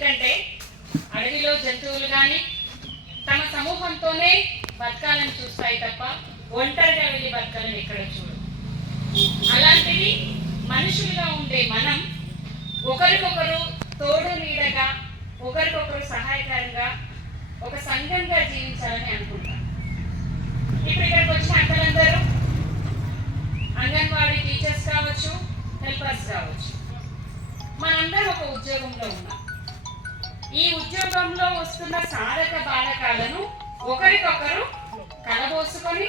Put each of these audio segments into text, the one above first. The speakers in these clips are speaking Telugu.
ఎందుకంటే అడవిలో జంతువులు కానీ తమ సమూహంతోనే బతకాలని చూస్తాయి తప్ప ఒంటరిగా వెళ్ళి బతకాలని ఎక్కడ చూడు. అలాంటివి మనుషులుగా ఉండే మనం ఒకరికొకరు తోడు నీడగా ఒకరికొకరు సహాయకరంగా ఒక సంఘంగా జీవించాలని అనుకుంటాం. ఇప్పుడు ఇక్కడికి వచ్చిన అక్కలందరూ అంగన్వాడీ టీచర్స్ కావచ్చు హెల్పర్స్ కావచ్చు మనందరం ఒక ఉద్యోగంలో ఉన్నాం. ఈ ఉద్యోగంలో వస్తున్న సాధక బాధకాలను ఒకరికొకరు కలబోసుకొని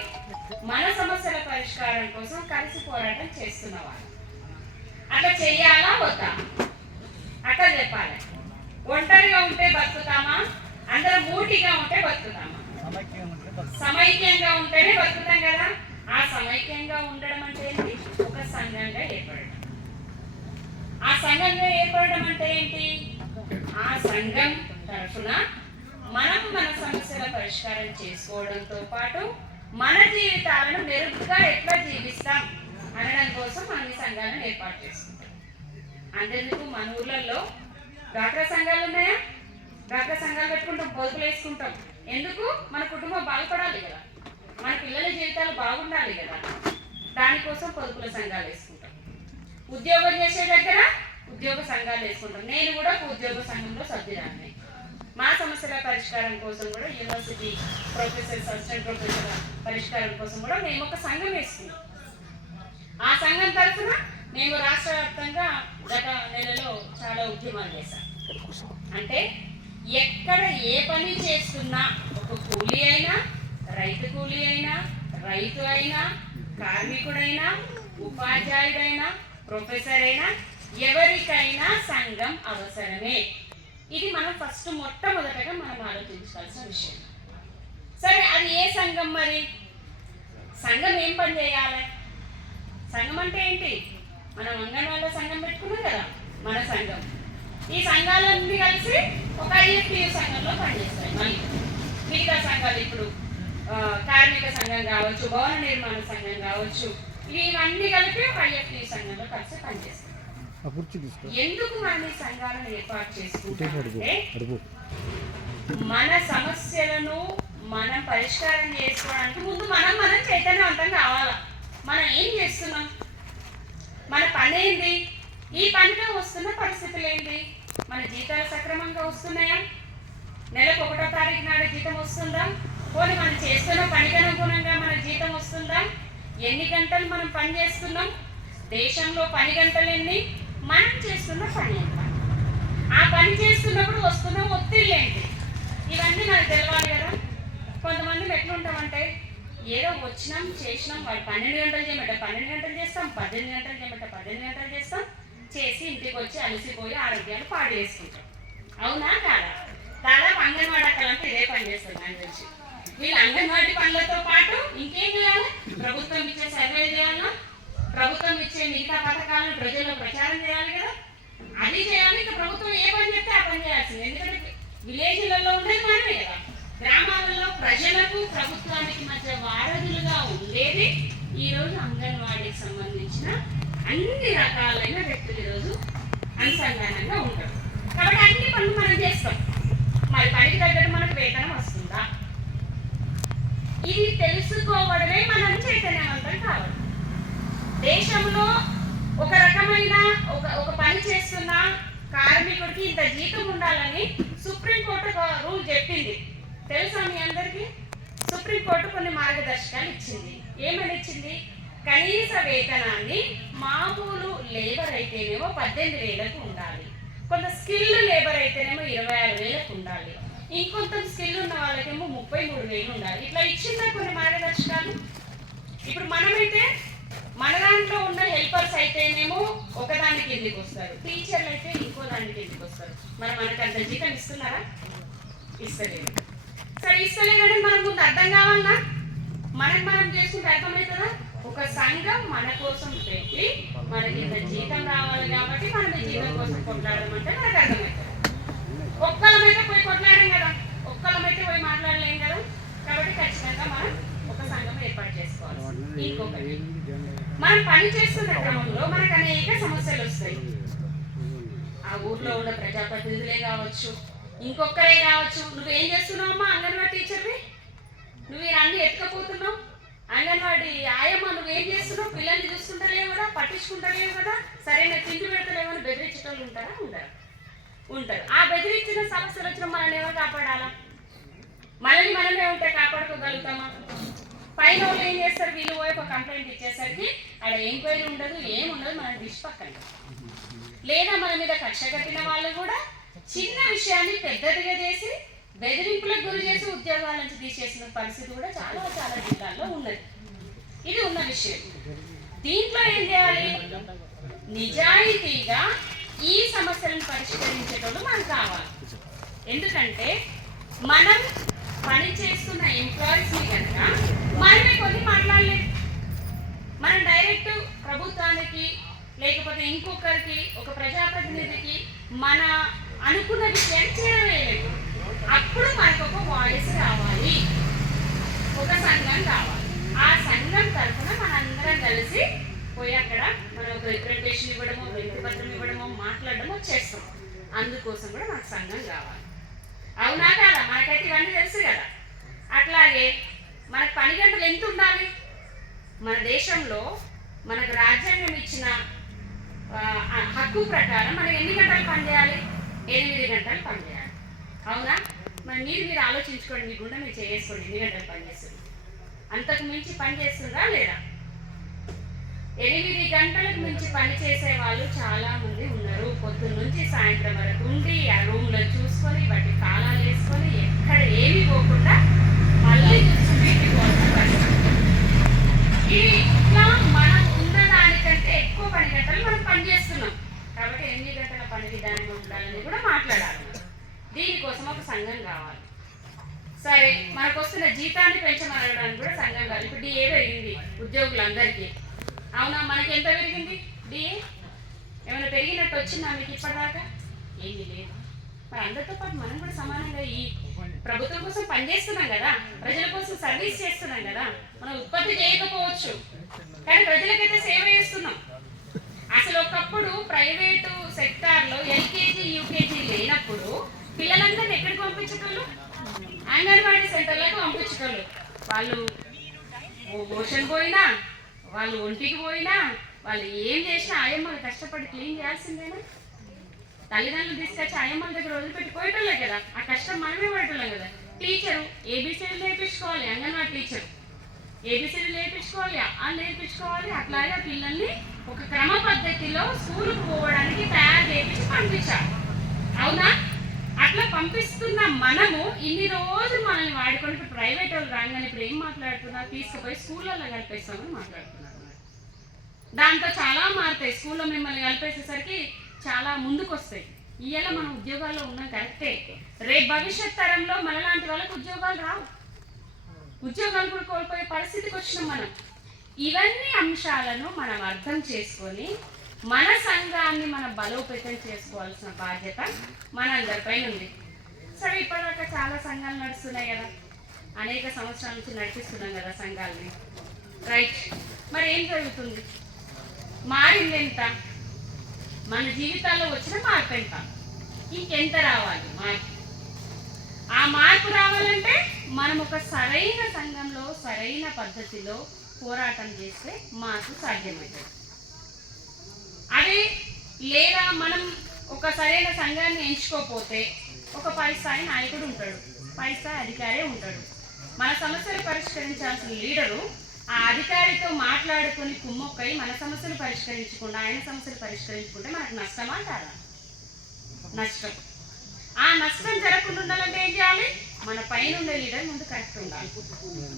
మన సమస్యల పరిష్కారం కోసం కలిసి పోరాటం చేస్తున్నవారు. అట్లా చెయ్యాలా వద్దా? అట్లా చెప్పాలి. ఒంటరిగా ఉంటే బతుకుతామా? అందరం మూటిగా ఉంటే బతుకుతామా? సమైక్యంగా ఉంటేనే బతుకుతాం కదా. ఆ సమైక్యంగా ఉండడం అంటే ఏంటి? ఒక సంఘంగా ఏర్పడడం. ఆ సంఘంగా ఏర్పడడం అంటే ఏంటి? ఆ సంఘం తరఫున మనం మన సమస్యల పరిష్కారం చేసుకోవడంతో పాటు మన జీవితాలను మెరుగ్గా ఎట్లా జీవిస్తాం అనడం కోసం మనం ఈ సంఘాలను ఏర్పాటు చేసుకుంటాం. అంతెందుకు మన ఊర్లలో డాక్టర్ సంఘాలు ఉన్నాయా? డాక్టర్ సంఘాలు పెట్టుకుంటాం పొదుపులు వేసుకుంటాం. ఎందుకు? మన కుటుంబం బాగుపడాలి కదా. మన పిల్లల జీవితాలు బాగుండాలి కదా. దానికోసం పొదుపుల సంఘాలు వేసుకుంటాం. ఉద్యోగం చేసే దగ్గర ఉద్యోగ సంఘాలు వేసుకుంటాం నేను కూడా ఒక ఉద్యోగ సంఘంలో సభ్యురాన్ని మా సమస్యల పరిష్కారం కోసం కూడా యూనివర్సిటీ ప్రొఫెసర్స్ అసిస్టెంట్ ప్రొఫెసర్ పరిష్కారం కోసం కూడా మేము ఒక సంఘం వేసుకున్నాం. ఆ సంఘం తరఫున మేము రాష్ట్ర వ్యాప్తంగా గత నెలలో చాలా ఉద్యమాలు చేశాం. అంటే ఎక్కడ ఏ పని చేస్తున్నా ఒక కూలీ అయినా రైతు కూలీ అయినా రైతు అయినా కార్మికుడైనా ఉపాధ్యాయుడైనా ప్రొఫెసర్ అయినా ఎవరికైనా సంఘం అవసరమే. ఇది మనం ఫస్ట్ మొట్టమొదటగా మనం ఆలోచించాల్సిన విషయం. సరే అది ఏ సంఘం మరి? సంఘం ఏం పని చేయాలి? సంఘం అంటే ఏంటి? మనం అంగన్వాడీ సంఘం పెట్టుకున్నాం కదా మన సంఘం. ఈ సంఘాలన్నీ కలిసి ఒక ఐఎఫ్పియు సంఘంలో పనిచేస్తాయి మళ్ళీ. మిగతా సంఘాలు ఇప్పుడు కార్మిక సంఘం కావచ్చు భవన నిర్మాణ సంఘం కావచ్చు ఇవన్నీ కలిపి ఒక ఐఎఫ్పియు సంఘంలో కలిసి పనిచేస్తాయి. కుర్చీ తీసుకో. ఎందుకు మనం ఈ సంఘాలను ఏర్పాటు అడుగు మన సమస్యలను మనం పరిష్కారం చేసుకోవడానికి ముందు మనం మనం చైతన్యవంతం కావాలా? మనం ఏం చేస్తున్నాం? మన పని ఏంటి ఈ పనిలో వస్తున్న పరిస్థితులు ఏంటి మన జీతాలు సక్రమంగా వస్తున్నాయా? నెలకు ఒకటో తారీఖు నాడు జీతం వస్తుందా? పోనీ మనం చేస్తున్న పనికి అనుగుణంగా మన జీతం వస్తుందా? ఎన్ని గంటలు మనం పని చేస్తున్నాం? దేశంలో పని గంటలు ఎన్ని? మనం చేస్తున్న పని అనమాట ఆ పని చేస్తున్నప్పుడు వస్తున్న ఒత్తిళ్ళు ఏంటి? ఇవన్నీ నాకు తెలవాలి కదా. కొంతమంది ఎట్లుంటామంటే ఏదో వచ్చినాం చేసినాం వాళ్ళు పన్నెండు గంటలు చేయమంటే పన్నెండు గంటలు చేస్తాం పద్దెనిమిది గంటలు చేయమంటే పద్దెనిమిది గంటలు చేస్తాం చేసి ఇంటికి వచ్చి అలసిపోయి ఆరోగ్యాలు పాడు చేసుకుంటాం. అవునా కాదా? దాదాపు అంగన్వాడీ అక్కలంతా ఇదే పని చేస్తారు దాని గురించి. వీళ్ళు అంగన్వాడీ పనులతో పాటు ఇంకేం చేయాలి? ప్రభుత్వం ఇచ్చే సర్వే చేయాలా? ప్రభుత్వం ఇచ్చే మిగతా పథకాలను ప్రజల్లో ప్రచారం చేయాలి కదా? అది చేయాలి ఇంకా ప్రభుత్వం ఏ పని చెప్తే ఆ పని చేయాల్సింది. ఎందుకంటే విలేజ్లలో ఉండేది మనమే కదా. గ్రామాలలో ప్రజలకు ప్రభుత్వానికి మధ్య వారధులుగా ఉండేది ఈరోజు అంగన్వాడీకి సంబంధించిన అన్ని రకాలైన వ్యక్తులు ఈరోజు అనుసంధానంగా ఉంటారు కాబట్టి అన్ని పనులు మనం చేస్తాం. మరి పనికి తగ్గట్టు మనకు వేతనం వస్తుందా? ఇది తెలుసుకోవడమే మనం చైతన్యవంతం కావాలి. దేశంలో ఒక రకమైన ఒక ఒక పని చేస్తున్న కార్మికుడికి ఇంత జీతం ఉండాలని సుప్రీంకోర్టు రూల్ చెప్పింది. తెలుసా మీ అందరికీ? సుప్రీంకోర్టు కొన్ని మార్గదర్శకాలు ఇచ్చింది. ఏమని ఇచ్చింది? కనీస వేతనాన్ని మామూలు లేబర్ అయితేనేమో పద్దెనిమిది వేలకు ఉండాలి. కొంత స్కిల్ లేబర్ అయితేనేమో ఇరవై ఆరు వేలకు ఉండాలి. ఇంకొంత స్కిల్ ఉన్న వాళ్ళకేమో ముప్పై మూడు వేలు ఉండాలి. ఇట్లా ఇచ్చిందా కొన్ని మార్గదర్శకాలు? ఇప్పుడు మనమైతే మన దాంట్లో ఉన్న హెల్పర్స్ అయితేనేమో ఒకదాని కిందికి వస్తారు? టీచర్లు అయితే ఇంకో దాని కిందికి వస్తారు? మరి మనకు అంత జీతం ఇస్తున్నారా? ఇస్తలేదు. సరే ఇస్తలేదని మనం ముందు అర్థం కావాలన్నా మనం మనం చేసుకుంటే అర్థమవుతుందా ఒక సంఘం మన కోసం పెట్టి మనకి ఇంత జీతం రావాలి కాబట్టి మనం ఈ జీతం కోసం కొట్లాడమంటే మనకు అర్థమవుతుంది. ఒక్కలమైతే పోయి కొట్లాడాం కదా. ఒక్కలమైతే పోయి మాట్లాడలేం కదా. కాబట్టి ఖచ్చితంగా మనం ఏర్పాటు చేసుకోవాలి ఇంకొకటి మనం పని చేస్తున్న క్రమంలో మనకు అనేక సమస్యలు వస్తాయి. ఆ ఊర్లో ఉన్న ప్రజాప్రతినిధులే కావచ్చు ఇంకొకరే కావచ్చు నువ్వేం చేస్తున్నావమ్మా అంగన్వాడీ టీచర్వి? నువ్వు అన్ని ఎత్తుకపోతున్నావు. అంగన్వాడీ ఆయమ్మ నువ్వేం చేస్తున్నావు? పిల్లల్ని చూసుకుంటలేవు కదా పట్టించుకుంటలేవు కదా సరైన తిండి పెడతలేవు అని బెదిరించేటోళ్ళు ఉంటారా? ఉండరు. ఉంటారు. ఆ బెదిరించిన సమస్యలు వచ్చిన మనల్ని ఎవరు కాపాడాలా? మనల్ని మనమే ఉంటే కాపాడుకోగలుగుతామా? పైన వాళ్ళు ఏం చేస్తారు? వీళ్ళు పోయి ఒక కంప్లైంట్ ఇచ్చేసరికి అక్కడ ఎంక్వైరీ ఉండదు ఏం ఉండదు మన డిష్ పక్కన. లేదా మన మీద కక్ష కట్టిన వాళ్ళు కూడా చిన్న విషయాన్ని పెద్దదిగా చేసి బెదిరింపులకు గురి చేసి ఉద్యోగాల నుంచి తీసేసిన పరిస్థితి కూడా చాలా చాలా జిల్లాల్లో ఉన్నది. ఇది ఉన్న విషయం. దీంట్లో ఏం చేయాలి? నిజాయితీగా ఈ సమస్యలను పరిష్కరించేటోళ్ళు మనకు కావాలి. ఎందుకంటే మనం పని చేస్తున్న ఎంప్లాయీస్ని కనుక మనమే కొన్ని మాట్లాడలేదు మనం డైరెక్ట్ ప్రభుత్వానికి లేకపోతే ఇంకొకరికి ఒక ప్రజాప్రతినిధికి మన అనుకున్న విషయాన్ని చేరవేయలేదు అప్పుడు మనకు ఒక వాయిస్ రావాలి. ఒక సంఘం కావాలి ఆ సంఘం తరఫున మనందరం కలిసి పోయి అక్కడ మనం ఒక రిప్రజెంటేషన్ ఇవ్వడమో వ్యక్తిపత్రం ఇవ్వడము ఇవ్వడమో మాట్లాడడమో చేస్తాం. అందుకోసం కూడా మనకు సంఘం కావాలి అవునా కాదా? మనకైతే ఇవన్నీ తెలుసు కదా. అట్లాగే మనకు పని గంటలు ఎంత ఉండాలి? మన దేశంలో మనకు రాజ్యాంగం ఇచ్చిన హక్కు ప్రకారం మనం ఎన్ని గంటలు పనిచేయాలి ఎనిమిది గంటలు పనిచేయాలి అవునా? మరి మీరు మీరు ఆలోచించుకోండి మీ గుండె మీరు చేసుకోండి ఎన్ని గంటలు పనిచేస్తుంది అంతకు మించి పని చేస్తుందా లేదా? గంటలకు మించి పని చేసే వాళ్ళు చాలా మంది ఉన్నారు. పొద్దున్న నుంచి సాయంత్రం వరకు ఉండి ఆ రూమ్లో చూసుకొని వాటి తాళాలు వేసుకొని ఎక్కడ ఏమీ పోకుండా మళ్ళీ చూసుకుంటే ఇది ఇట్లా మనం ఉన్న దానికంటే ఎక్కువ పని గంటలు మనం పని చేస్తున్నాం. కాబట్టి ఎన్ని గంటల పని విధానం ఉండాలని కూడా మాట్లాడాలి దీనికోసం ఒక సంఘం కావాలి సరే మనకు వస్తున్న జీతాన్ని పెంచమనడానికి కూడా సంఘం కావాలి ఇప్పుడు ఏదో అయింది. ఉద్యోగులందరికీ. అవునా? మనకి ఎంత పెరిగింది? డి? ఏమైనా పెరిగినట్టు వచ్చిందా మీకు ఇప్పటిదాకా? ఏమీ లేదు. మరి అందరితో పాటు మనం కూడా సమానంగా ఈ ప్రభుత్వం కోసం పనిచేస్తున్నాం కదా ప్రజల కోసం సర్వీస్ చేస్తున్నాం కదా మనం ఉత్పత్తి చేయకపోవచ్చు. కానీ ప్రజలకైతే సేవ చేస్తున్నాం. అసలు ఒకప్పుడు ప్రైవేటు సెక్టార్లో ఎల్కేజీ యూకేజీ లేనప్పుడు పిల్లలందరినీ ఎక్కడికి పంపించేటోళ్ళు? అంగన్వాడీ సెంటర్లకు పంపించేటోళ్ళు. వాళ్ళు ఓషన్ పోయినా వాళ్ళు ఒంటికి పోయినా వాళ్ళు ఏం చేసినా ఆయమ్మలు కష్టపడి క్లీన్ చేయాల్సిందేనా? తల్లిదండ్రులు తీసుకొచ్చి ఆయమ్మల దగ్గర వదిలిపెట్టి పోయేటోళ్ళే కదా. ఆ కష్టం మనమే పడేటోళ్ళం కదా. టీచరు ఏబీసీలు నేర్పించుకోవాలి అంగన్వాడీ టీచర్. ఏబీసీలు నేర్పించుకోవాలి ఆ నేర్పించుకోవాలి అట్లాగే ఆ పిల్లల్ని ఒక క్రమ పద్ధతిలో స్కూల్కి పోవడానికి తయారు చేయించి పంపించాలి. అవునా? అట్లా పంపిస్తున్న మనము ఇన్ని రోజులు మనల్ని వాడుకొని ఇప్పుడు ప్రైవేట్ వాళ్ళు రాగానే ఇప్పుడు ఏం మాట్లాడుతున్నారు? తీసుకుపోయి స్కూళ్ళల్లో కలిపేస్తామని మాట్లాడుతున్నారు దాంతో చాలా మారుతాయి. స్కూల్లో మిమ్మల్ని కలిపేసేసరికి చాలా ముందుకు వస్తాయి ఇవాళ మనం ఉద్యోగాల్లో ఉన్నాం కరెక్టే. రేపు భవిష్యత్ తరంలో మనలాంటి వాళ్ళకి ఉద్యోగాలు రావు. ఉద్యోగాలు కూడా కోల్పోయే పరిస్థితికి వచ్చినాం మనం. ఇవన్నీ అంశాలను మనం అర్థం చేసుకొని మన సంఘాన్ని మన బలోపేతం చేసుకోవాల్సిన బాధ్యత మనందరిపై ఉంది. సరే ఇప్పటిదాకా చాలా సంఘాలు నడుస్తున్నాయి కదా. అనేక సంవత్సరాల నుంచి నడిపిస్తున్నాం కదా సంఘాలని. రైట్ మరి ఏం జరుగుతుంది? మారింది ఎంత? మన జీవితాల్లో వచ్చిన మార్పు ఎంత? ఇంకెంత రావాలి? మార్పు. ఆ మార్పు రావాలంటే మనం ఒక సరైన సంఘంలో సరైన పద్ధతిలో పోరాటం చేస్తే మార్పు సాధ్యమవుతుంది. అదే లేదా మనం ఒక సరైన సంఘాన్ని ఎంచుకోకపోతే ఒక పై స్థాయి నాయకుడు ఉంటాడు పై స్థాయి అధికారే ఉంటాడు. మన సమస్యలు పరిష్కరించాల్సిన లీడరు ఆ అధికారితో మాట్లాడుకొని కుమ్మొక్కై మన సమస్యలు పరిష్కరించకుండా ఆయన సమస్యలు పరిష్కరించుకుంటే మనకు నష్టమా కాదా? నష్టం. ఆ నష్టం జరగకుండా ఉండాలంటే ఏం చేయాలి? మన పైన ఉండే లీడర్ ముందు కరెక్ట్ ఉండాలి.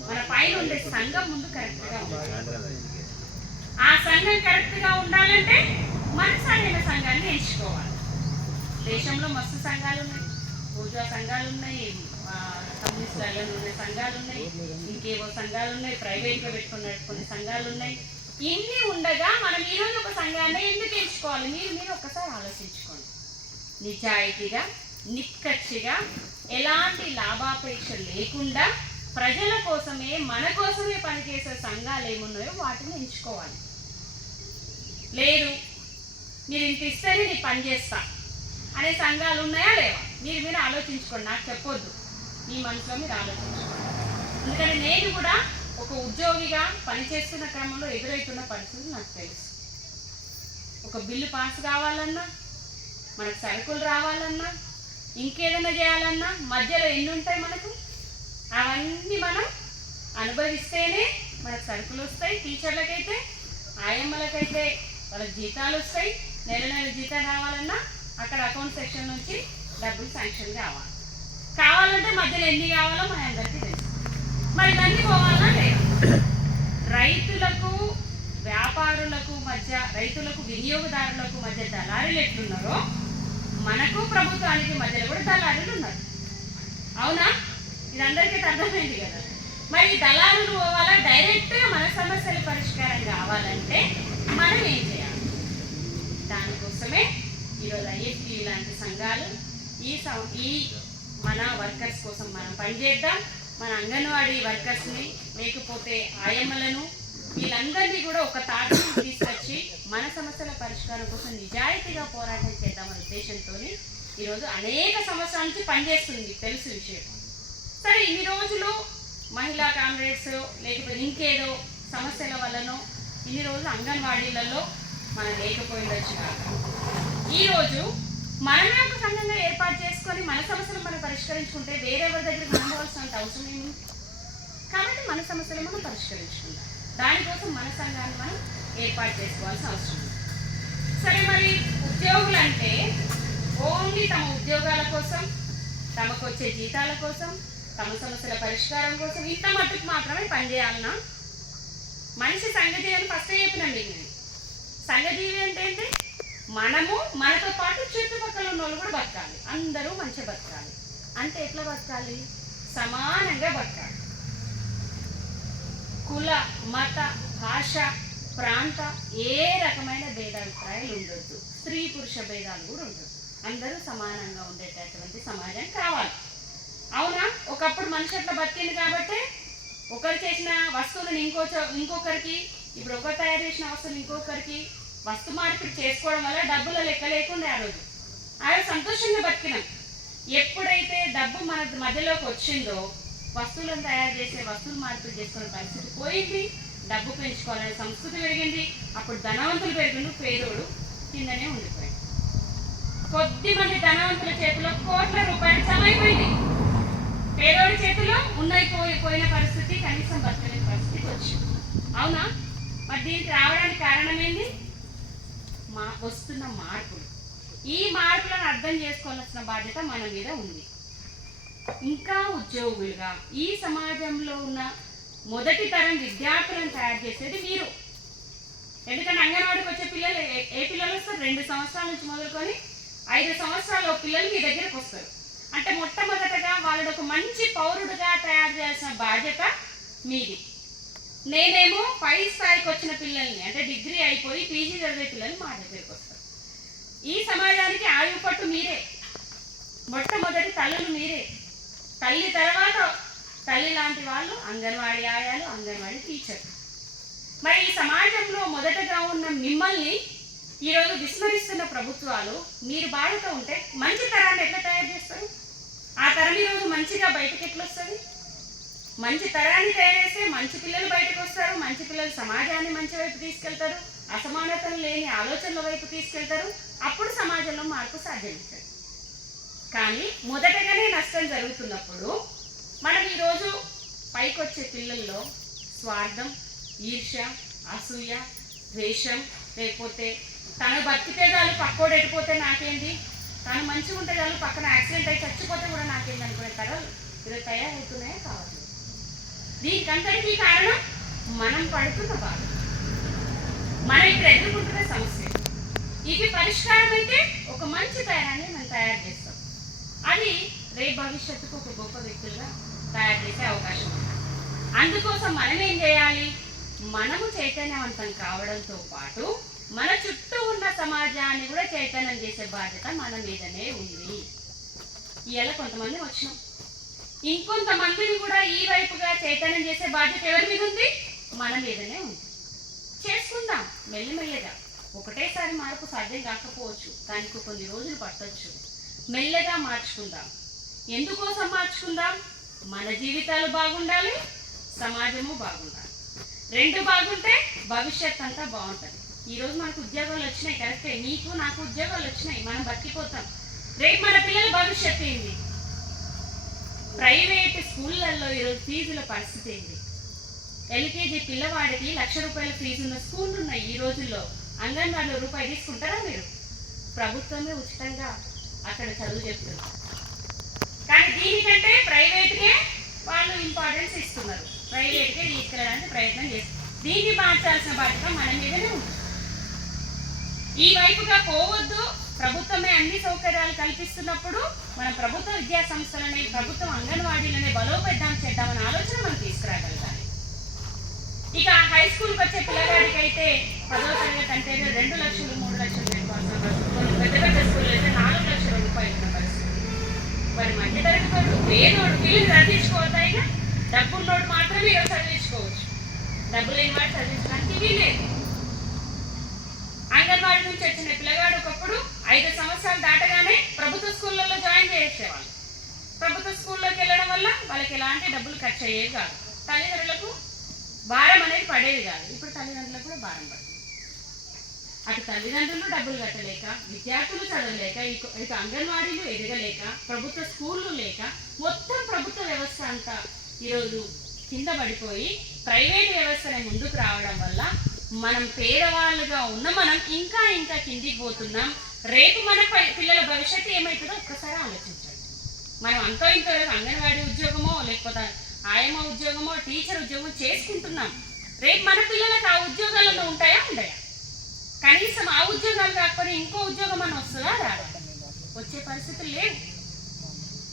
మన పైన ఉండే సంఘం ముందు కరెక్ట్గా ఉండాలి. ఆ సంఘం కరెక్ట్గా ఉండాలంటే మన సరైన సంఘాన్ని ఎంచుకోవాలి దేశంలో మస్తు సంఘాలు ఉన్నాయి. పూజా సంఘాలు ఉన్నాయి. ఆ, కమ్యూనిస్టులలో ఉన్న సంఘాలు ఉన్నాయి. ఇంకేవో సంఘాలు ఉన్నాయి. ప్రైవేట్గా పెట్టుకున్న కొన్ని సంఘాలు ఉన్నాయి. ఇన్ని ఉండగా మనం ఈరోజు ఒక సంఘాన్ని ఎందుకు ఎంచుకోవాలి? మీరు మీరు ఒక్కసారి ఆలోచించుకోండి. నిజాయితీగా నిక్కచ్చిగా ఎలాంటి లాభాపేక్ష లేకుండా ప్రజల కోసమే మన కోసమే పనిచేసే సంఘాలు ఏమున్నాయో వాటిని ఎంచుకోవాలి. లేదు మీరు ఇంత ఇస్తేనే నేను పనిచేస్తా అనే సంఘాలు ఉన్నాయా లేవా? మీరు మీరు ఆలోచించుకోండి నాకు చెప్పొద్దు. మీ మనసులో మీరు ఆలోచించుకోండి. ఎందుకంటే నేను కూడా ఒక ఉద్యోగిగా పనిచేస్తున్న క్రమంలో ఎదురవుతున్న పరిస్థితులు నాకు తెలుసు. ఒక బిల్లు పాస్ కావాలన్నా మనకు సరుకులు రావాలన్నా ఇంకేదైనా చేయాలన్నా మధ్యలో ఎన్ని ఉంటాయి మనకు? అవన్నీ మనం అనుభవిస్తేనే మనకు సరుకులు వస్తాయి టీచర్లకైతే ఆయమ్మలకైతే వాళ్ళకి జీతాలు వస్తాయి. నెల నెల జీతం రావాలన్నా అక్కడ అకౌంట్ సెక్షన్ నుంచి డబ్బులు శాంక్షన్ కావాలి. కావాలంటే మధ్యలో ఎన్ని కావాలో మన అందరికీ తెలుసు. మరి ఇవన్నీ పోవాలా లేదా? రైతులకు వ్యాపారులకు మధ్య రైతులకు వినియోగదారులకు మధ్య దళారులు ఎట్లున్నారో మనకు ప్రభుత్వానికి మధ్యలో కూడా దళారులు ఉన్నారు. అవునా? ఇది అందరికీ అర్థమైంది కదా. మరి ఈ దళారులు పోవాలా? డైరెక్ట్గా మన సమస్యల పరిష్కారం కావాలంటే మనం ఏం చేయాలి? దానికోసమే ఈరోజు ఐఎఫ్టీ లాంటి సంఘాలు ఈ ఈ మన వర్కర్స్ కోసం మనం పనిచేద్దాం. మన అంగన్వాడీ వర్కర్స్ని లేకపోతే ఆయమ్మలను వీళ్ళందరినీ కూడా ఒక తాటి తీసుకొచ్చి మన సమస్యల పరిష్కారం కోసం నిజాయితీగా పోరాటం చేద్దామనే ఉద్దేశంతో ఈరోజు అనేక సంవత్సరాల నుంచి పనిచేస్తుంది తెలుసు విషయం. సరే ఇన్ని రోజులు మహిళా కామ్రేడ్స్ లేకపోతే ఇంకేదో సమస్యల వల్లనో ఇన్ని రోజులు అంగన్వాడీలలో మనం లేకపోయిండొచ్చు కాక ఈరోజు మనమే ఒక సంఘంగా ఏర్పాటు చేసుకొని మన సమస్యలు మనం పరిష్కరించుకుంటే వేరెవరి దగ్గరికి మనం పోవాల్సినంత అవసరం ఏమి? కాబట్టి మన సమస్యలు మనం పరిష్కరించుకుందాం. దానికోసం మన సంఘాన్ని మనం ఏర్పాటు చేసుకోవాల్సిన అవసరం సరే మరి ఉద్యోగులు అంటే ఓన్లీ తమ ఉద్యోగాల కోసం తమకు వచ్చే జీతాల కోసం తమ సమస్యల పరిష్కారం కోసం ఇంత మట్టుకు మాత్రమే పనిచేయాలన్నా? మనిషి సంగజీవి ఫస్ట్ చెప్పిన మీకు సంగజీవి అంటే ఏంటి? మనము మనతో పాటు చుట్టుపక్కల ఉన్న వాళ్ళు కూడా బతకాలి. అందరూ మంచిగా బతకాలి. అంటే ఎట్లా బతకాలి? సమానంగా బతకాలి. కుల మత భాష ప్రాంత ఏ రకమైన భేదాభిప్రాయాలు ఉండొద్దు. స్త్రీ పురుష భేదాలు కూడా ఉండొద్దు. అందరూ సమానంగా ఉండేటటువంటి సమాజం కావాలి అవునా? ఒకప్పుడు మనిషి అట్లా బతికింది కాబట్టి ఒకరు చేసిన వస్తువులను ఇంకో ఇంకొకరికి ఇప్పుడు ఒకరు తయారు చేసిన వస్తువులు ఇంకొకరికి వస్తు మార్పిడి చేసుకోవడం వల్ల డబ్బుల లెక్క లేకుండా ఆ రోజు. ఆ రోజు సంతోషంగా బతికినాం. ఎప్పుడైతే డబ్బు మన మధ్యలోకి వచ్చిందో వస్తువులను తయారు చేసే వస్తువులు మార్పిడి చేసుకునే పరిస్థితి పోయింది. డబ్బు పెంచుకోవాలనే సంస్కృతి పెరిగింది. అప్పుడు ధనవంతులు పెరిగిండు పేదోడు కిందనే ఉండిపోయాడు. కొద్ది మంది ధనవంతుల చేతిలో కోట్ల రూపాయలు జమైపోయింది పేదోడి చేతిలో ఉన్నాయి పోయిన పరిస్థితి కనీసం బతకలేని పరిస్థితి వచ్చింది అవునా? మరి దీనికి రావడానికి కారణం ఏంది మా వస్తున్న మార్పులు. ఈ మార్పులను అర్థం చేసుకోవాల్సిన బాధ్యత మన మీద ఉంది. ఇంకా ఉద్యోగులుగా ఈ సమాజంలో ఉన్న మొదటి తరం విద్యార్థులను తయారు చేసేది మీరు. ఎందుకంటే అంగన్వాడికి వచ్చే పిల్లలు ఏ- ఏ పిల్లలు వస్తారు? రెండు సంవత్సరాల నుంచి మొదలుకొని ఐదు సంవత్సరాల పిల్లలు మీ దగ్గరకు వస్తారు. అంటే మొట్టమొదటగా వాళ్ళని ఒక మంచి పౌరుడుగా తయారు చేయాల్సిన బాధ్యత మీది. నేనేమో పై స్థాయికి వచ్చిన పిల్లల్ని అంటే డిగ్రీ అయిపోయి పీజీ చదివే పిల్లలు మా దగ్గరికి వస్తారు. ఈ సమాజానికి ఆయువు పట్టు మీరే. మొట్టమొదటి తల్లులు మీరే. తల్లి తర్వాత తల్లి లాంటి వాళ్ళు అంగన్వాడీ ఆయాలు అంగన్వాడీ టీచర్ మరి ఈ సమాజంలో మొదటగా ఉన్న మిమ్మల్ని ఈరోజు విస్మరిస్తున్న ప్రభుత్వాలు మీరు బాధ్యత ఉంటే మంచి తరాన్ని ఎట్లా తయారు చేస్తారు? ఆ తరం ఈరోజు మంచిగా బయటకు ఎట్లా వస్తుంది మంచి తరాన్ని తయారు చేస్తే మంచి పిల్లలు బయటకు వస్తారు మంచి పిల్లలు సమాజాన్ని మంచి వైపు తీసుకెళ్తారు అసమానతలు లేని ఆలోచనల వైపు తీసుకెళ్తారు అప్పుడు సమాజంలో మార్పు సాధ్యమవుతుంది. కానీ మొదటగానే నష్టం జరుగుతున్నప్పుడు మనం ఈరోజు పైకొచ్చే పిల్లల్లో స్వార్థం ఈర్ష్య అసూయ ద్వేషం లేకపోతే తను బతికితే చాలు పక్కోడు నాకేంటి? తను మంచిగా ఉంటే చాలు పక్కన యాక్సిడెంట్ అయి చచ్చిపోతే కూడా నాకేం అనుకునే తరాలు ఈరోజు తయారవుతున్నాయో కావట్లేదు దీనికంతటికీ కారణం మనం పడుతున్న బాధ. మనం ఇక్కడ ఎదుర్కొంటున్న సమస్య. ఇది పరిష్కారం అయితే ఒక మంచి తయారాన్ని మనం తయారు చేస్తాం. అది రేపు భవిష్యత్తుకు ఒక గొప్ప వ్యక్తులుగా తయారు చేసే అవకాశం ఉంది. అందుకోసం మనం ఏం చేయాలి? మనము చైతన్యవంతం కావడంతో పాటు మన చుట్టూ ఉన్న సమాజాన్ని కూడా చైతన్యం చేసే బాధ్యత మన మీదనే ఉంది. ఇవాళ కొంతమంది వచ్చినాం. ఇంకొంతమందిని కూడా ఈ వైపుగా చైతన్యం చేసే బాధ్యత ఎవరి మీద ఉంది? మన మీదనే ఉంది. చేసుకుందాం మెల్లిమెల్లగా. ఒకటేసారి మార్పు సాధ్యం కాకపోవచ్చు దానికి కొన్ని రోజులు పట్టవచ్చు మెల్లగా మార్చుకుందాం. ఎందుకోసం మార్చుకుందాం? మన జీవితాలు బాగుండాలి సమాజము బాగుండాలి. రెండు బాగుంటే భవిష్యత్ అంతా బాగుంటుంది. ఈరోజు మనకు ఉద్యోగాలు వచ్చినాయి కరెక్టే. నీకు నాకు ఉద్యోగాలు వచ్చినాయి మనం బతికిపోతాం. రేపు మన పిల్లల భవిష్యత్తు ఏంది? ప్రైవేట్ స్కూళ్ళల్లో ఈరోజు ఫీజుల పరిస్థితి ఏంది? ఎల్కేజీ పిల్లవాడికి లక్ష రూపాయల ఫీజు ఉన్న స్కూళ్ళు ఉన్నాయి ఈ రోజుల్లో. అంగన్వాడీలో రూపాయి తీసుకుంటారా మీరు? ప్రభుత్వమే ఉచితంగా అక్కడ చదువు చెప్తుంది. కానీ దీనికంటే ప్రైవేట్కే వాళ్ళు ఇంపార్టెన్స్ ఇస్తున్నారు. ప్రైవేట్కే తీసుకెళ్ళడానికి ప్రయత్నం చేస్తున్నారు. దీన్ని మార్చాల్సిన బాధ్యత మన మీదనే ఉంటుంది ఈ వైపుగా పోవద్దు. ప్రభుత్వమే అన్ని సౌకర్యాలు కల్పిస్తున్నప్పుడు మన ప్రభుత్వ విద్యా సంస్థలని ప్రభుత్వం అంగన్వాడీలనే బలోపేతం చేద్దామని ఆలోచన మనం తీసుకురాగలగాలి. ఇక హై స్కూల్కి వచ్చే పిల్లగాడికి అయితే పదో తరగతి అంటే రెండు లక్షలు మూడు లక్షలు పెట్టుకోవాల్సిన పరిస్థితి పెద్ద పెద్ద స్కూల్ అయితే నాలుగు లక్షల రూపాయలు ఉన్న పరిస్థితి. మరి మధ్య తరగతి పేదోడు పిల్లలు చదివించుకోవద్దాయినా డబ్బున్నోడు మాత్రమే ఇక చదివించుకోవచ్చు. డబ్బులు లేని వాడు చదివించడానికి వీలేదు అంగన్వాడి నుంచి వచ్చిన పిల్లగాడు ఒకప్పుడు ఐదు సంవత్సరాలు దాటగానే ప్రభుత్వ స్కూళ్ళల్లో జాయిన్ చేసేవాళ్ళు. ప్రభుత్వ స్కూల్లోకి వెళ్ళడం వల్ల వాళ్ళకి ఎలాంటి డబ్బులు ఖర్చు అయ్యేవి కాదు. తల్లిదండ్రులకు భారం అనేది పడేది కాదు. ఇప్పుడు తల్లిదండ్రులకు కూడా భారం పడుతుంది అటు తల్లిదండ్రులు డబ్బులు కట్టలేక విద్యార్థులు చదవలేక ఇక అంగన్వాడీలు ఎదగలేక ప్రభుత్వ స్కూళ్ళు లేక మొత్తం ప్రభుత్వ వ్యవస్థ అంతా ఈరోజు కింద పడిపోయి ప్రైవేట్ వ్యవస్థనే ముందుకు రావడం వల్ల మనం పేదవాళ్ళుగా ఉన్న మనం ఇంకా ఇంకా కిందికి పోతున్నాం. రేపు మన పై- పిల్లల భవిష్యత్తు ఏమవుతుందో ఒక్కసారి ఆలోచించండి. మనం అంతో ఇంతో అంగన్వాడీ ఉద్యోగమో లేకపోతే ఆయమ్మ ఉద్యోగమో టీచర్ ఉద్యోగం చేసుకుంటున్నాం. రేపు మన పిల్లలకు ఆ ఉద్యోగాలలో ఉంటాయా ఉండయా? కనీసం ఆ ఉద్యోగాలు కాకపోతే ఇంకో ఉద్యోగం అని వస్తుందా? రాదా. వచ్చే పరిస్థితులు లేవు.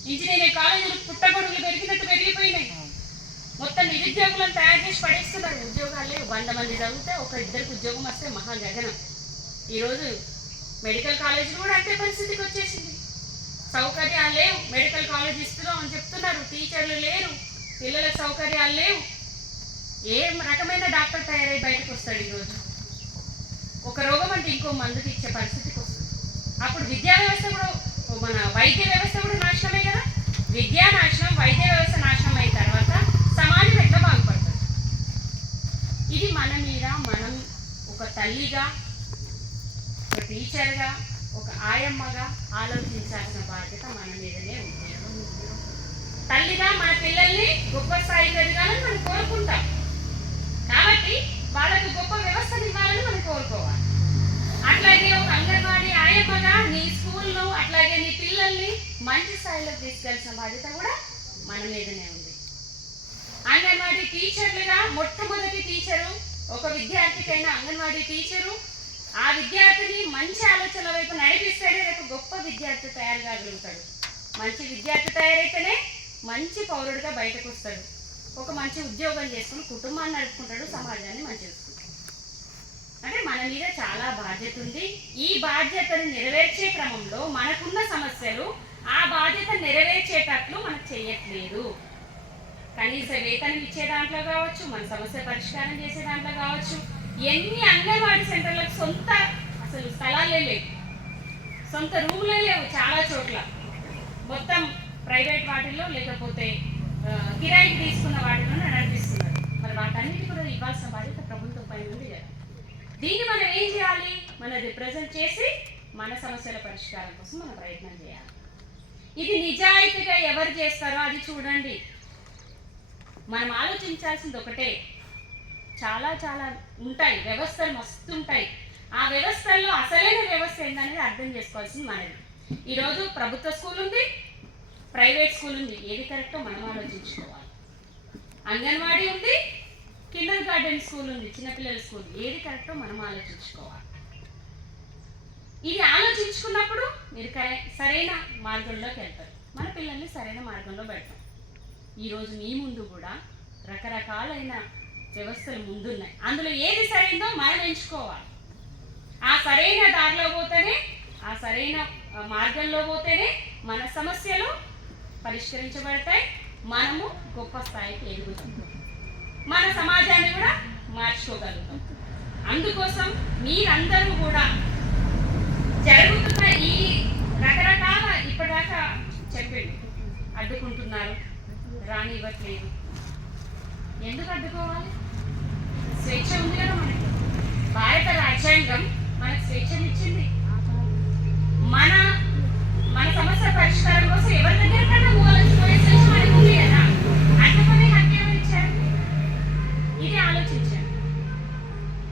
ఇంజనీరింగ్ కాలేజీలు పుట్టగొడుగులు పెరిగినట్టు పెరిగిపోయినాయి. మొత్తం నిరుద్యోగులను తయారు చేసి పడేస్తున్నారు. ఉద్యోగాలు వంద మంది చదివితే ఒక ఇద్దరికి ఉద్యోగం వస్తే మహా గగనం. ఈరోజు మెడికల్ కాలేజీలు కూడా అంతే పరిస్థితికి వచ్చేసింది. సౌకర్యాలు లేవు. మెడికల్ కాలేజ్ ఇస్తున్నాం అని చెప్తున్నారు. టీచర్లు లేరు. పిల్లలకు సౌకర్యాలు లేవు. ఏ రకమైన డాక్టర్ తయారై బయటకు వస్తాడు ఈరోజు? ఒక రోగం అంటే ఇంకో మందుకి ఇచ్చే పరిస్థితికి వస్తుంది. అప్పుడు విద్యా వ్యవస్థ కూడా మన వైద్య వ్యవస్థ కూడా నాశనమే కదా? విద్యా నాశనం వైద్య వ్యవస్థ నాశనం అయిన తర్వాత సమాజం ఎట్లా బాగుపడుతుంది ఇది మన మీద మనం ఒక తల్లిగా ఒక టీచర్గా ఒక ఆయమ్మగా ఆలోచించాల్సిన బాధ్యత మన మీదనే ఉంది. తల్లిగా మన పిల్లల్ని గొప్ప స్థాయికి ఎదగాలని మనం కోరుకుంటాం. కాబట్టి వాళ్ళకు గొప్ప వ్యవస్థను ఇవ్వాలని మనం కోరుకోవాలి. అట్లాగే ఒక అంగన్వాడీ ఆయమ్మగా నీ స్కూల్లో అట్లాగే నీ పిల్లల్ని మంచి స్థాయిలో తీసుకెళ్ళిన బాధ్యత కూడా మన మీదనే ఉంది. అంగన్వాడీ టీచర్లుగా మొట్టమొదటి టీచరు ఒక విద్యార్థికైనా అంగన్వాడీ టీచరు ఆ విద్యార్థిని మంచి ఆలోచనల వైపు నడిపిస్తేనే రేపు గొప్ప విద్యార్థి తయారు కాగలుగుతాడు మంచి విద్యార్థి తయారైతేనే మంచి పౌరుడిగా బయటకు వస్తాడు. ఒక మంచి ఉద్యోగం చేసుకుని కుటుంబాన్ని నడుపుకుంటాడు సమాజాన్ని మంచి అంటే మన మీద చాలా బాధ్యత ఉంది. ఈ బాధ్యతను నెరవేర్చే క్రమంలో మనకున్న సమస్యలు ఆ బాధ్యత నెరవేర్చేటట్లు మనకు చేయట్లేదు. కనీస వేతనం ఇచ్చే దాంట్లో కావచ్చు మన సమస్య పరిష్కారం చేసే దాంట్లో కావచ్చు ఎన్ని అంగన్వాడీ సెంటర్లకు సొంత అసలు స్థలాలే లేవు. సొంత రూములే లేవు చాలా చోట్ల. మొత్తం ప్రైవేట్ వాటిల్లో లేకపోతే కిరాయికి తీసుకున్న వాటిలో నడిపిస్తున్నారు. మరి వాటన్నిటి కూడా ఇవ్వాల్సిన బాధ్యత ప్రభుత్వం పై ఉంది కదా. దీన్ని మనం ఏం చేయాలి? మనం రిప్రజెంట్ చేసి మన సమస్యల పరిష్కారం కోసం మనం ప్రయత్నం చేయాలి. ఇది నిజాయితీగా ఎవరు చేస్తారో అది చూడండి. మనం ఆలోచించాల్సింది ఒకటే. చాలా చాలా ఉంటాయి. వ్యవస్థలు మస్తు ఉంటాయి ఆ వ్యవస్థల్లో అసలైన వ్యవస్థ ఏందనేది అర్థం చేసుకోవాల్సింది మనది. ఈరోజు ప్రభుత్వ స్కూల్ ఉంది ప్రైవేట్ స్కూల్ ఉంది. ఏది కరెక్టో మనం ఆలోచించుకోవాలి. అంగన్వాడీ ఉంది కిండర్ గార్డెన్ స్కూల్ ఉంది చిన్నపిల్లల స్కూల్. ఏది కరెక్టో మనం ఆలోచించుకోవాలి. ఇది ఆలోచించుకున్నప్పుడు మీరు కరె- సరైన మార్గంలోకి వెళ్తారు. మన పిల్లల్ని సరైన మార్గంలో పెడతాం ఈరోజు మీ ముందు కూడా రకరకాలైన వ్యవస్థలు ముందున్నాయి. అందులో ఏది సరైందో మనం ఎంచుకోవాలి. ఆ సరైన దారిలో పోతేనే ఆ సరైన మార్గంలో పోతేనే మన సమస్యలు పరిష్కరించబడతాయి. మనము గొప్ప స్థాయికి ఎదుగుతాం. మన సమాజాన్ని కూడా మార్చుకోగలుగుతాం. అందుకోసం మీరందరూ కూడా జరుగుతున్న ఈ రకరకాల ఇప్పటిదాకా చెప్పండి. అడ్డుకుంటున్నారు. రానివ్వట్లేదు. ఎందుకు అడ్డుకోవాలి? స్వేచ్ఛ ఉంది కదా మనకి. భారత రాజ్యాంగం మనకు స్వేచ్ఛనిచ్చింది. మన మన సమస్య పరిష్కారం కోసం ఎవరి దగ్గర కన్నా పోయే స్వేచ్ఛ మనకు ఉంది కదా. అడ్డుకునే హక్కు ఎవరు ఇచ్చారు? ఇది ఆలోచించాను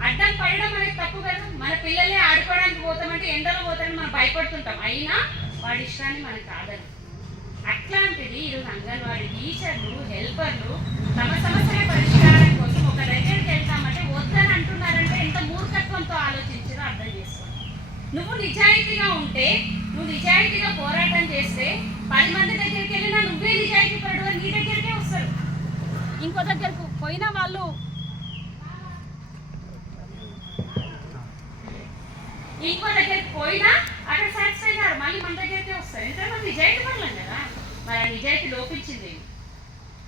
అడ్డం పడడం అనేది తప్పు కదా. మన పిల్లలే ఆడుకోవడానికి పోతామంటే ఎండలో పోతామని మనం భయపడుతుంటాం. అయినా వాడి ఇష్టాన్ని మనకు కాదని అట్లాంటిది ఈరోజు అంగన్వాడీ టీచర్లు హెల్పర్లు తమ సమస్యల పరిష్కారం కోసం ఒక దగ్గరికి వెళ్తామంటే వద్దని అంటున్నారంటే ఎంత మూర్ఖత్వంతో ఆలోచించారో అర్థం చేసుకోండి నువ్వు నిజాయితీగా ఉంటే నువ్వు నిజాయితీగా పోరాటం చేస్తే పది మంది దగ్గరికి వెళ్ళినా నువ్వే నిజాయితీ పడు నీ దగ్గరికే వస్తారు. ఇంకో దగ్గరకు పోయిన వాళ్ళు ఇంకో దగ్గరికి పోయినా అక్కడ సాటిస్ఫై కాదు మళ్ళీ మన దగ్గరికే వస్తారు ఎందుకంటే మనం నిజాయితీ పడలేం కదా మరి ఆ నిజాయితీ లోపించింది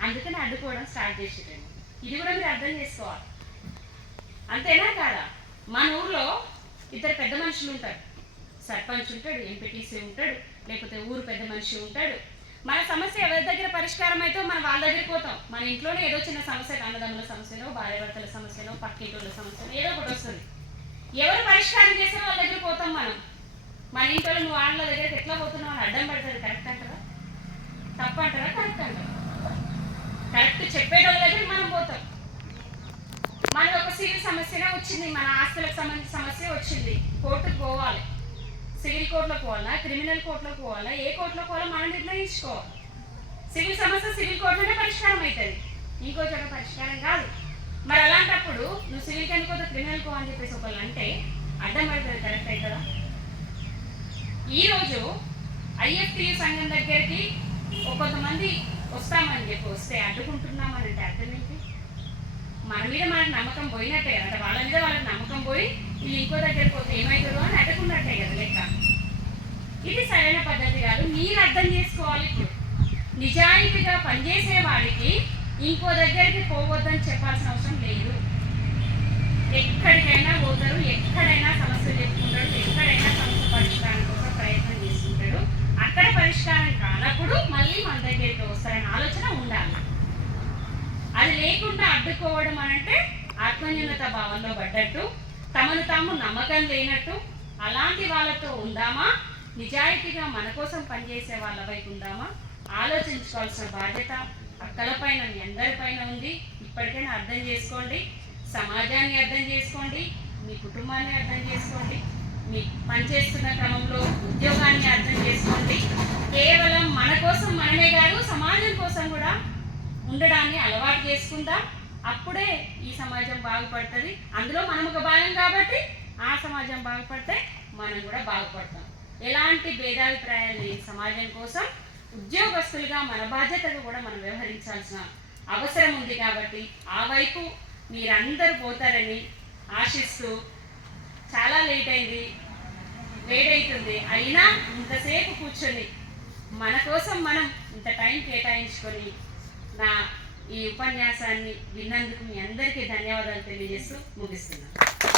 అందుకని అడ్డుకోవడం స్టార్ట్ చేసేటండి ఇది కూడా మీరు అర్థం చేసుకోవాలి. అంతేనా కాదా? మన ఊర్లో ఇద్దరు పెద్ద మనుషులు ఉంటారు. సర్పంచ్ ఉంటాడు ఎంపీటీసీ ఉంటాడు లేకపోతే ఊరు పెద్ద మనిషి ఉంటాడు. మన సమస్య ఎవరి దగ్గర పరిష్కారం అయితే మనం వాళ్ళ దగ్గర పోతాం. మన ఇంట్లోనే ఏదో చిన్న సమస్య అన్నదమ్ముల సమస్యలో భార్యాభర్తల సమస్యలో పక్కింటోళ్ళ సమస్యలో ఏదో ఒకటి వస్తుంది. ఎవరు పరిష్కారం చేస్తారో వాళ్ళ దగ్గర పోతాం మనం. మన ఇంట్లో నువ్వు వాళ్ళ దగ్గరికి ఎట్లా పోతున్నావు అని అడ్డం పడుతుంది కరెక్ట్ అంటారా? తప్ప అంటారా కరెక్ట్ అంటారా? కరెక్ట్ చెప్పేటోళ్ళ దగ్గర మనం పోతాం. మనకు ఒక సివిల్ సమస్యగా వచ్చింది మన ఆస్తులకు సంబంధించిన సమస్య వచ్చింది. కోర్టుకు పోవాలి. సివిల్ కోర్టులో పోవాలా? క్రిమినల్ కోర్టులో పోవాలా? ఏ కోర్టులో పోవాలో మనం నిర్ణయించుకోవాలి. సివిల్ సమస్య సివిల్ కోర్టులోనే పరిష్కారం అవుతుంది ఇంకో చోట పరిష్కారం కాదు. మరి అలాంటప్పుడు నువ్వు సివిల్ ఎందుకు పోతే క్రిమినల్ కో అని చెప్పేసి ఒకళ్ళు అంటే అడ్డం పడుతుంది కరెక్ట్ అవుతుందా ఈరోజు ఐఎఫ్టీ సంఘం దగ్గరికి ఒక కొంతమంది వస్తామని చెప్పి వస్తే అడ్డుకుంటున్నామనంటే అర్థమైంది మన మీద మనకు నమ్మకం పోయినట్టే కదా వాళ్ళ మీద వాళ్ళకి నమ్మకం పోయి వీళ్ళు ఇంకో దగ్గర పోతే ఏమవుతుందో అని అడ్డుకున్నట్టే కదా లెక్క. ఇది సరైన పద్ధతి కాదు మీరు అర్థం చేసుకోవాలి ఇప్పుడు. నిజాయితీగా పనిచేసే వాడికి ఇంకో దగ్గరికి పోవద్దని చెప్పాల్సిన అవసరం లేదు. ఎక్కడికైనా పోతారు ఎక్కడైనా సమస్య చెప్పుకుంటారు ఎక్కడైనా సమస్య పరిష్కారం అక్కడ పరిష్కారం కానప్పుడు మళ్ళీ మన దగ్గరికి వస్తారనే ఆలోచన ఉండాలి. అది లేకుండా అడ్డుకోవడం అనంటే ఆత్మన్యూనత భావంలో పడ్డట్టు తమను తాము నమ్మకం లేనట్టు అలాంటి వాళ్ళతో ఉందామా? నిజాయితీగా మన కోసం పనిచేసే వాళ్ళ వైపు ఉందామా? ఆలోచించుకోవాల్సిన బాధ్యత అక్కలపైన మీ అందరిపైన ఉంది. ఇప్పటికైనా అర్థం చేసుకోండి. సమాజాన్ని అర్థం చేసుకోండి. మీ కుటుంబాన్ని అర్థం చేసుకోండి. పనిచేస్తున్న క్రమంలో ఉద్యోగాన్ని అర్థం చేసుకోండి. కేవలం మన కోసం మనమే కాదు సమాజం కోసం కూడా ఉండడాన్ని అలవాటు చేసుకుందాం. అప్పుడే ఈ సమాజం బాగుపడుతుంది. అందులో మనం ఒక భాగం కాబట్టి ఆ సమాజం బాగుపడితే మనం కూడా బాగుపడతాం. ఎలాంటి భేదాభిప్రాయాలు లేని సమాజం కోసం ఉద్యోగస్తులుగా మన బాధ్యతగా కూడా మనం వ్యవహరించాల్సిన అవసరం ఉంది కాబట్టి ఆ వైపు మీరందరూ పోతారని ఆశిస్తూ చాలా లేట్ అయింది. లేట్ అవుతుంది అయినా ఇంతసేపు కూర్చొని మన కోసం మనం ఇంత టైం కేటాయించుకొని నా ఈ ఉపన్యాసాన్ని విన్నందుకు మీ అందరికీ ధన్యవాదాలు తెలియజేస్తూ ముగిస్తున్నాను.